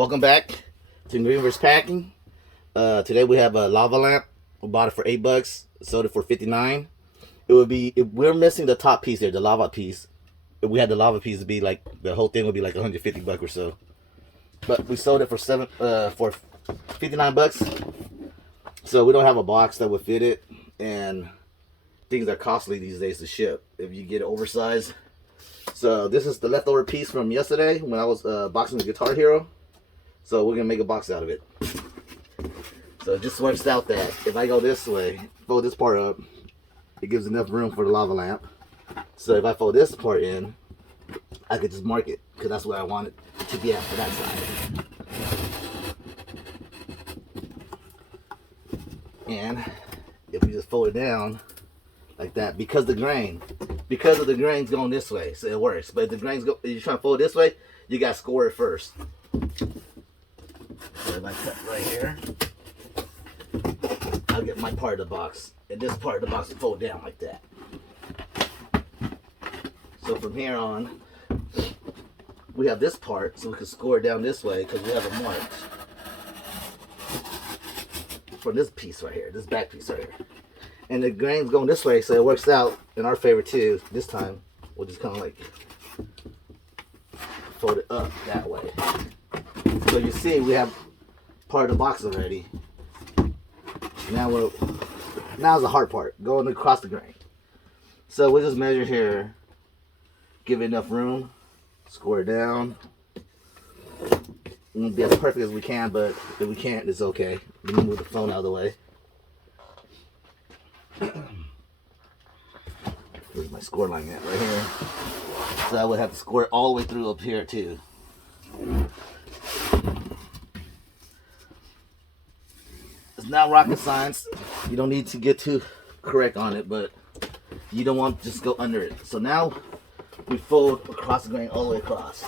Welcome back to Greenverse Packing. Today we have a lava lamp. We bought it for $8. Sold it for $59. It would be, if we're missing the top piece there, the lava piece. If we had the lava piece, it'd be like the whole thing would be like $150 or so. But we sold it for $59. So we don't have a box that would fit it, and things are costly these days to ship if you get it oversized. So this is the leftover piece from yesterday when I was boxing the Guitar Hero. So we're gonna make a box out of it. So it just works out that if I go this way, fold this part up, it gives enough room for the lava lamp. So if I fold this part in, I could just mark it because that's where I want it to be at for that side. And if we just fold it down like that, because of the grain's going this way, so it works. But if the grain's if you're trying to fold it this way, you gotta score it first. So if I cut right here, I'll get my part of the box, and this part of the box will fold down like that. So from here on, we have this part, so we can score it down this way because we have it marked for this piece right here, this back piece right here. And the grain's going this way, so it works out in our favor too. This time, we'll just kind of like fold it up that way. So you see, we have part of the box already. Now's the hard part, going across the grain. So we'll just measure here, give it enough room, score it down. We won't be as perfect as we can, but if we can't, it's okay. Let me move the phone out of the way. Where's my score line at? Right here. So I would have to score it all the way through up here too. It's not rocket science. You don't need to get too correct on it, but you don't want to just go under it. So now we fold across the grain all the way across.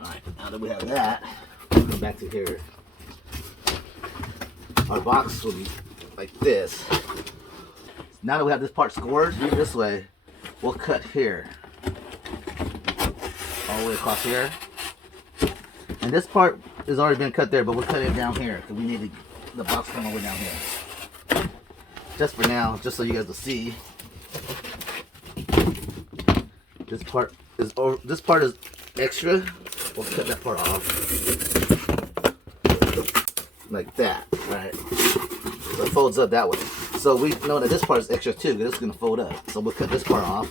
Alright, now that we have that, we'll come back to here. Our box will be like this. Now that we have this part scored this way, we'll cut here. All the way across here. And this part has already been cut there, but we'll cut it down here because we need the box come all the way down here. Just for now, just so you guys will see. This part is extra. We'll cut that part off. Like that, right? So it folds up that way. So we know that this part is extra too, because it's going to fold up. So we'll cut this part off.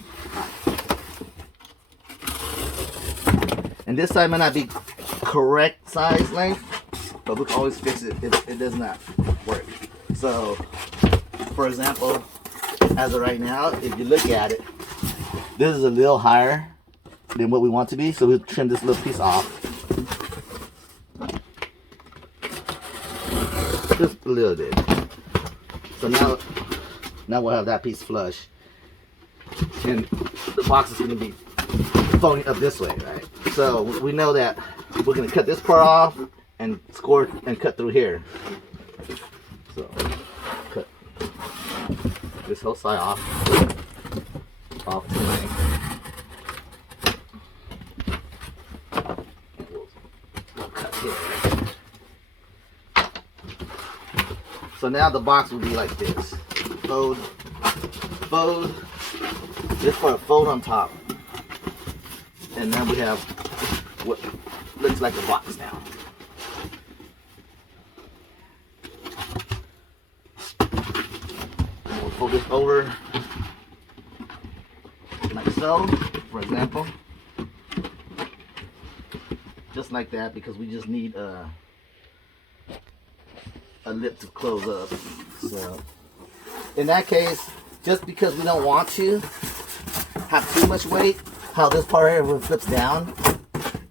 And this side might not be correct size length, but we can always fix it if it does not work. So, for example, as of right now, if you look at it, this is a little higher than what we want to be, so we'll trim this little piece off. Just a little bit. So now we'll have that piece flush. And the box is going to be folding up this way, right? So we know that we're going to cut this part off and score and cut through here. So cut this whole side off to length. So now the box will be like this. Fold, this part fold on top. And then we have what looks like a box now. And we'll fold this over like so, for example. Just like that, because we just need a lip to close up. So in that case, just because we don't want to have too much weight, how this part here when it flips down,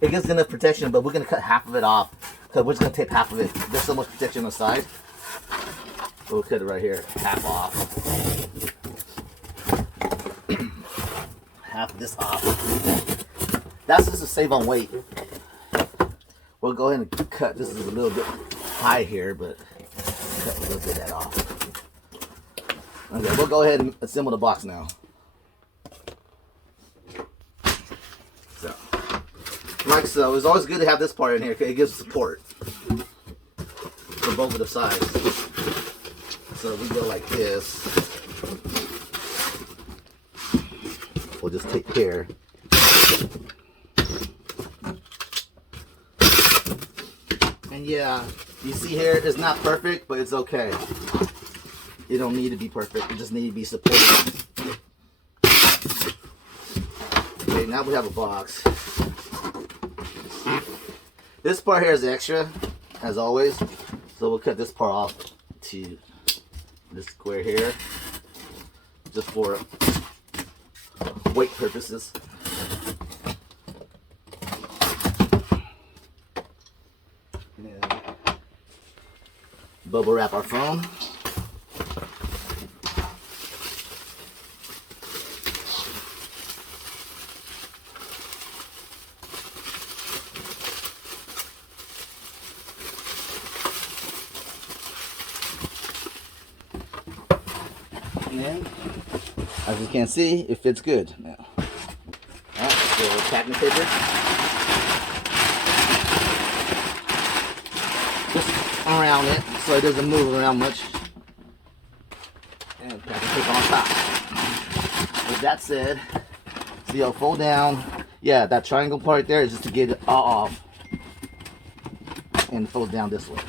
it gives enough protection, but we're going to cut half of it off because we're just going to tape half of it. There's so much protection on the side. So we'll cut it right here, half off. Half this off. That's just to save on weight. We'll go ahead and cut. This is a little bit high here, but cut a little bit of that off. Okay, we'll go ahead and assemble the box now. So Like so. It's always good to have this part in here because it gives support for both of the sides. So we go like this. We'll just take care. And yeah, you see here, it's not perfect, but it's okay. You don't need to be perfect. You just need to be supported. Okay, now we have a box. This part here is extra, as always. So we'll cut this part off to this square here, just for weight purposes. And bubble wrap our phone. And as you can see, it fits good now. Alright, so packing paper. Just around it so it doesn't move around much. And packing paper on top. With that said, see I'll fold down. Yeah, that triangle part there is just to get it all off. And fold down this way.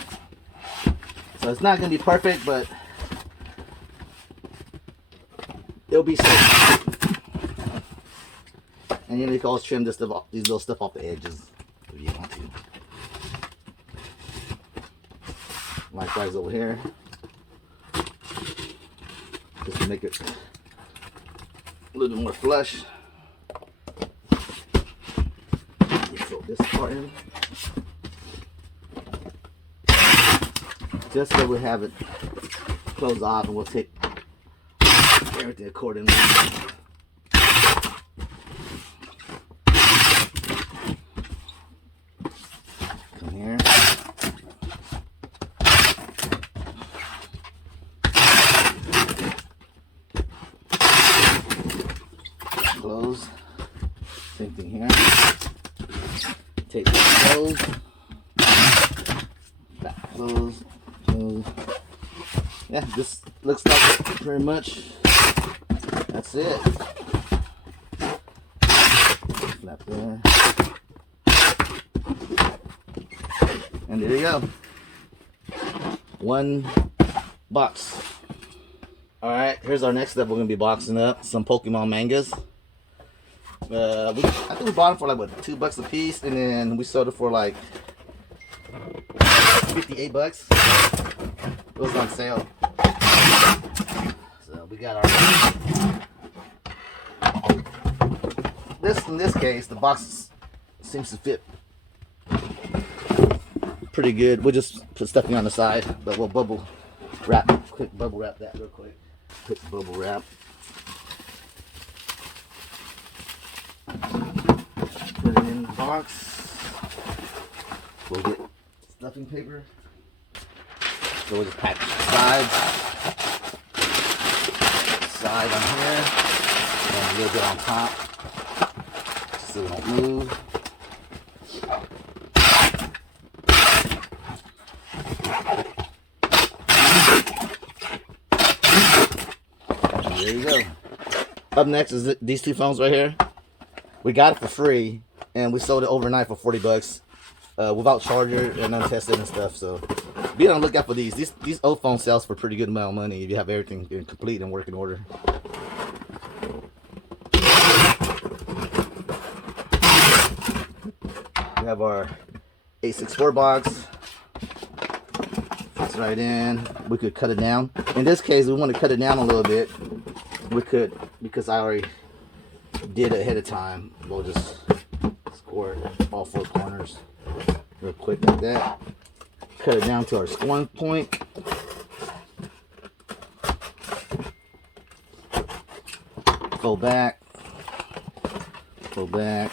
So it's not going to be perfect, but it'll be safe. And you can always trim this stuff off, these little stuff off the edges if you want to. Likewise over here, just to make it a little bit more flush. You throw this part in, just so we have it closed off, and we'll take everything accordingly. Come here. Close. Same thing here. Take that close. Back close. Close. Yeah, this looks like pretty much. That's it. Flap there. And there you go. One box. Alright, here's our next step. We're going to be boxing up some Pokemon mangas. I think we bought them for like, what, $2 a piece. And then we sold it for like $58. It was on sale. So we got our... In this case, the box seems to fit pretty good. We'll just put stuffing on the side, but we'll bubble wrap that real quick. Quick bubble wrap. Put it in the box. We'll get stuffing paper. So we'll just pack the side on here, and a little bit on top. So it don't move. And there you go. Up next is these two phones right here. We got it for free, and we sold it overnight for $40, without charger and untested and stuff. So be on the lookout for these. These old phone sells for a pretty good amount of money if you have everything in complete and working order. We have our 864 box. Fits right in. We could cut it down. In this case, we want to cut it down a little bit. We could, because I already did it ahead of time. We'll just score all four corners real quick like that. Cut it down to our scoring point. Fold back. Fold back.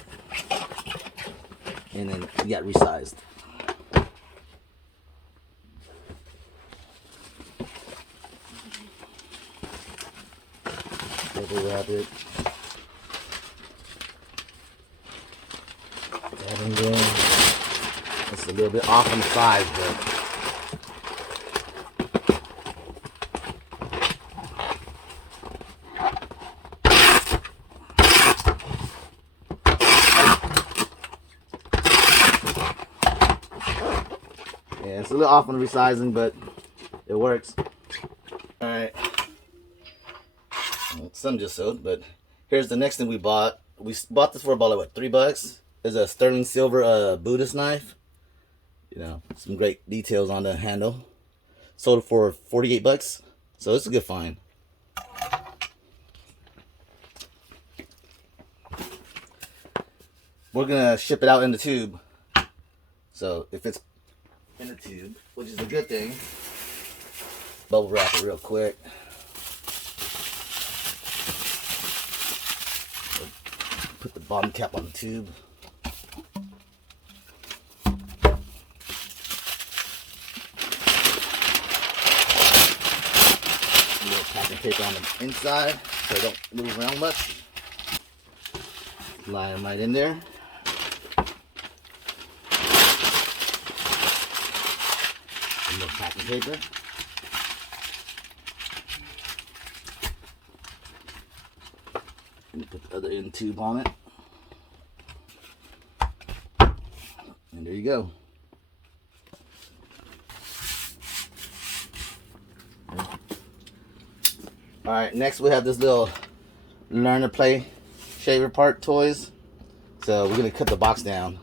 And then you got resized. Bubble wrap it. That in a little bit off on the size, but yeah, it's a little off on the resizing, but it works. All right, well, some just sewed, but here's the next thing we bought. We bought this for about like what, $3. It's a sterling silver Buddhist knife. You know, some great details on the handle. Sold for $48, so it's a good find. We're gonna ship it out in the tube. So if it's in the tube, which is a good thing, bubble wrap it real quick. Put the bottom cap on the tube. A little packing tape on the inside so it don't move around much. Line them right in there. A little packing paper. And put the other end tube on it. And there you go. Alright, next we have this little learn to play shaver part toys. So we're going to cut the box down.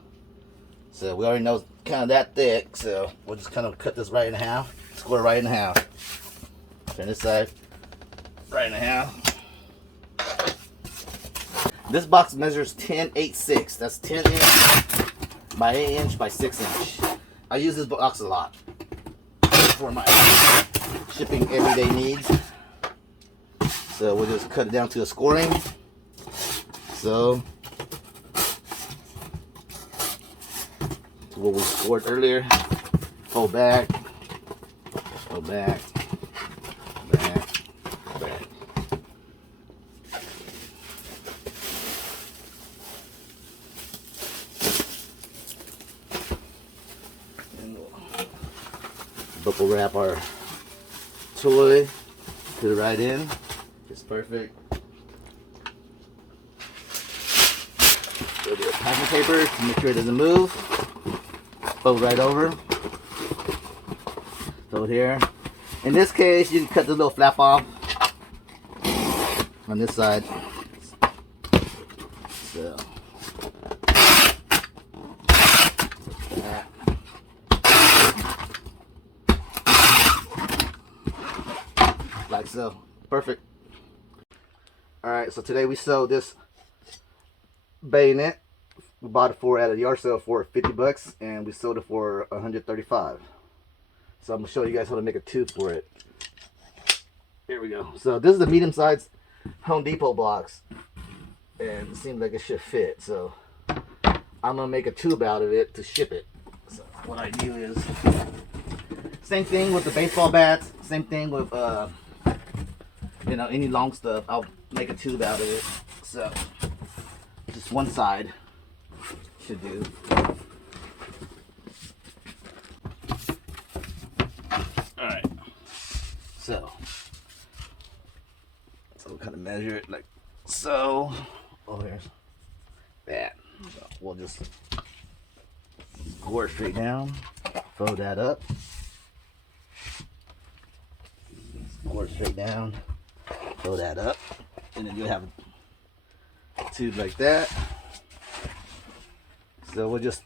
So we already know it's kind of that thick. So we'll just kind of cut this right in half. Square right in half. Turn this side right in half. This box measures 10.86. That's 10 inch by 8 inch by 6 inch. I use this box a lot for my shipping everyday needs. So we'll just cut it down to a scoring. So what we scored earlier. Fold back, fold back, back, back. And we'll buckle wrap our toy, put it right in. It's perfect. We'll do a packing paper to make sure it doesn't move. Fold right over. Fold here. In this case, you can cut the little flap off on this side. So like so. Perfect. Alright, so today we sold this bayonet. We bought it at a yard sale for $50 and we sold it for $135. So I'm gonna show you guys how to make a tube for it. Here we go. So this is the medium sized Home Depot box and it seems like it should fit. So I'm gonna make a tube out of it to ship it. So what I do is same thing with the baseball bats, same thing with you know, any long stuff. I'll make a tube out of it. So just one side should do. Alright. So we'll kind of measure it like so. Oh, here's that. So we'll just score it straight down. Fold that up. Score it straight down. Fold that up. And then you'll have a tube like that. So we'll just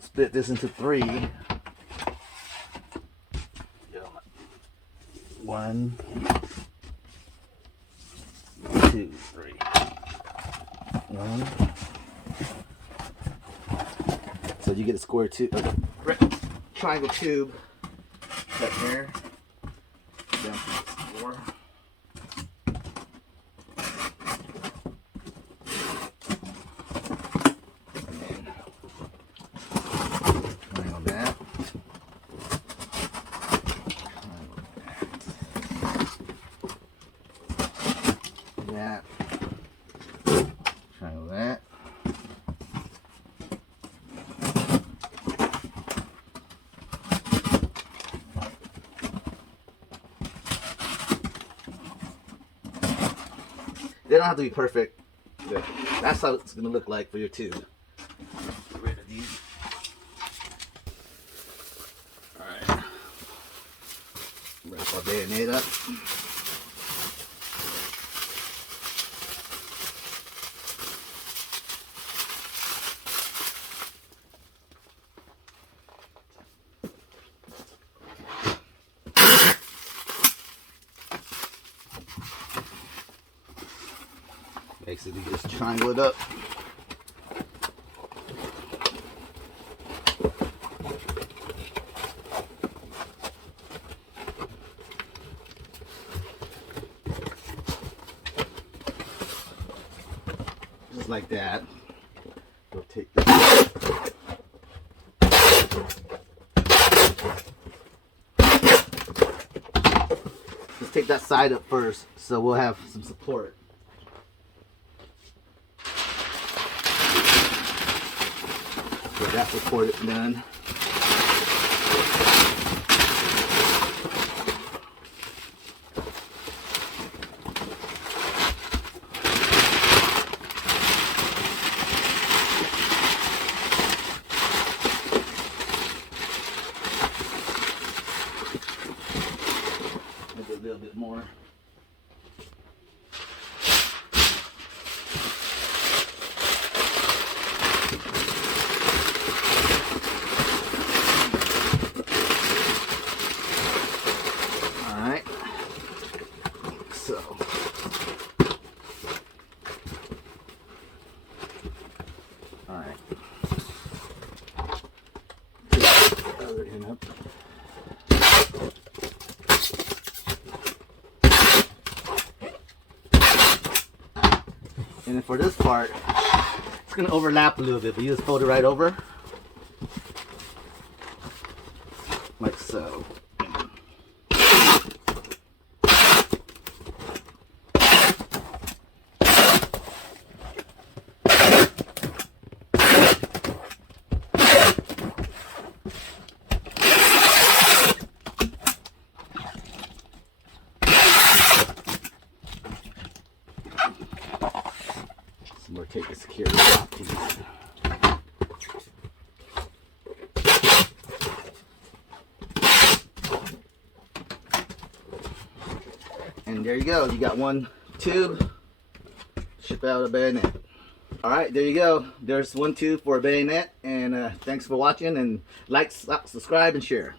split this into 3. 1, 2, 3. 1. So you get a square tube, triangle tube cut there. Down to the floor. That, triangle that, They don't have to be perfect. But that's how it's gonna look like for your tube. Get rid of these. Alright. Wrap our bayonet up. Basically just triangle it up. Just like that. We'll take this. Let's take that side up first so we'll have some support. So that support is done. Maybe a little bit more. Alright. So. Alright. Take the other end up. And then for this part, it's going to overlap a little bit, but you just fold it right over. Like so. We'll take the security lock piece. And there you go. You got one tube. Ship out a bayonet. Alright, there you go. There's one tube for a bayonet. And thanks for watching. And like, subscribe, and share.